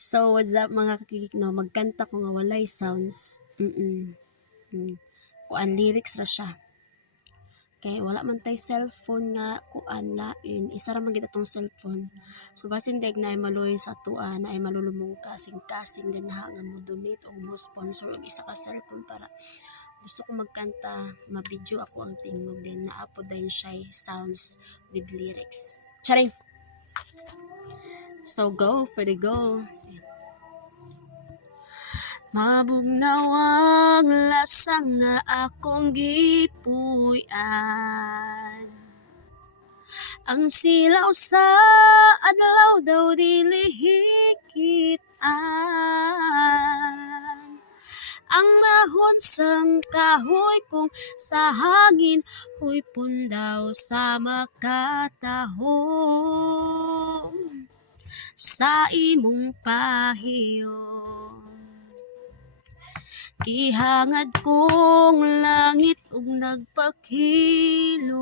So, what's up mga kakikik, no? Magkanta ko nga walay sounds. Kuan lyrics ra siya. Kay wala man tay cellphone nga kuan lain. Isa ra man gid atong cellphone. So basin deg na ay maluoy sa tuan na ay malulumong kasing-kasing ganaha nga mo donate o mo sponsor og isa ka cellphone para gusto ko magkanta, ma-video ako ang tingog din na upload din siya sounds with lyrics. Charing! So go for the go. Mabugnawang lasang nga akong gipuy-an. Ang silaw sa adlaw daw dili hikit-an. Ang nahon sang kahoy kung sa hangin huy pundaw sa makatahom sa imong pahiyon. Gihangad kong langit ug nagpakiluoy.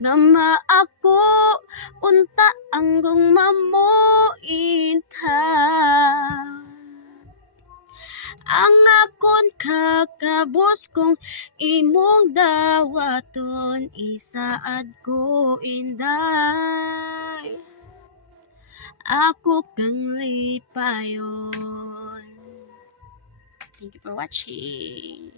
Ngama ako unta anggong mamuinta. Ang akon kakabos kong imong dawaton isaad ko inday. Ako kang lipayon. Thank you for watching.